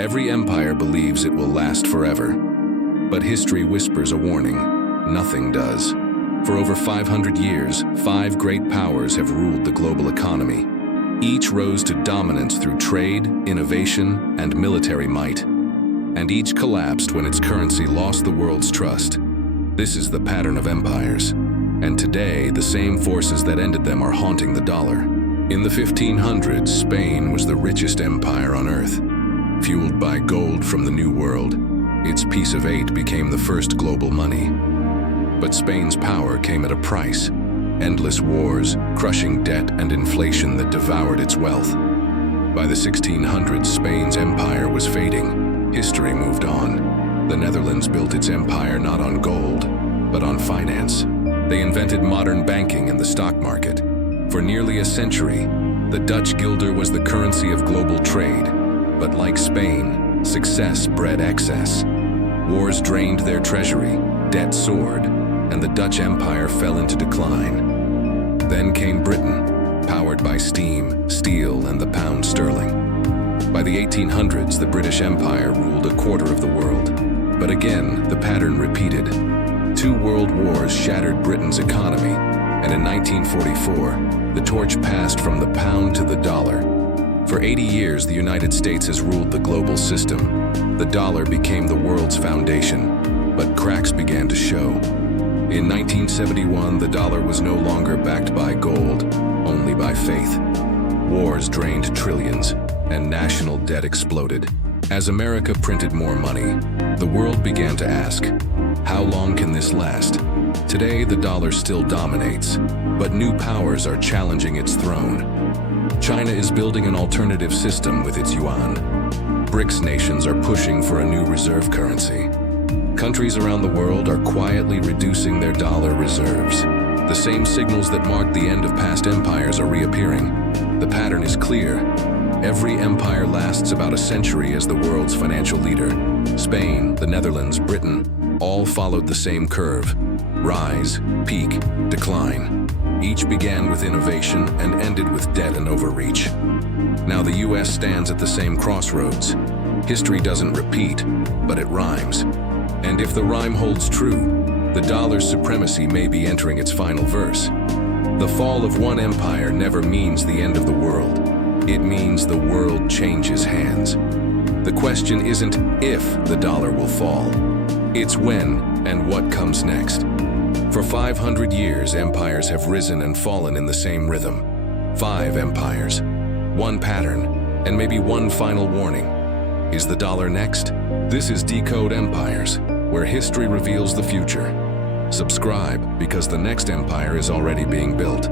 Every empire believes it will last forever. But history whispers a warning. Nothing does. For over 500 years, 5 great powers have ruled the global economy. Each rose to dominance through trade, innovation, and military might. And each collapsed when its currency lost the world's trust. This is the pattern of empires. And today, the same forces that ended them are haunting the dollar. In the 1500s, Spain was the richest empire on earth. Fueled by gold from the New World, its piece of 8 became the first global money. But Spain's power came at a price. Endless wars, crushing debt, and inflation that devoured its wealth. By the 1600s, Spain's empire was fading. History moved on. The Netherlands built its empire not on gold, but on finance. They invented modern banking and the stock market. For nearly a century, the Dutch guilder was the currency of global trade. But like Spain, success bred excess. Wars drained their treasury, debt soared, and the Dutch Empire fell into decline. Then came Britain, powered by steam, steel, and the pound sterling. By the 1800s, the British Empire ruled a quarter of the world. But again, the pattern repeated. 2 world wars shattered Britain's economy, and in 1944, the torch passed from the pound to the dollar. For 80 years, the United States has ruled the global system. The dollar became the world's foundation, but cracks began to show. In 1971, the dollar was no longer backed by gold, only by faith. Wars drained trillions, and national debt exploded. As America printed more money, the world began to ask, how long can this last? Today, the dollar still dominates, but new powers are challenging its throne. China is building an alternative system with its yuan. BRICS nations are pushing for a new reserve currency. Countries around the world are quietly reducing their dollar reserves. The same signals that marked the end of past empires are reappearing. The pattern is clear. Every empire lasts about a century as the world's financial leader. Spain, the Netherlands, Britain, all followed the same curve. Rise, peak, decline. Each began with innovation and ended with debt and overreach. Now the US stands at the same crossroads. History doesn't repeat, but it rhymes. And if the rhyme holds true, the dollar's supremacy may be entering its final verse. The fall of one empire never means the end of the world. It means the world changes hands. The question isn't if the dollar will fall. It's when and what comes next. For 500 years, empires have risen and fallen in the same rhythm. 5 empires, 1 pattern, and maybe 1 final warning. Is the dollar next? This is Decode Empires, where history reveals the future. Subscribe because the next empire is already being built.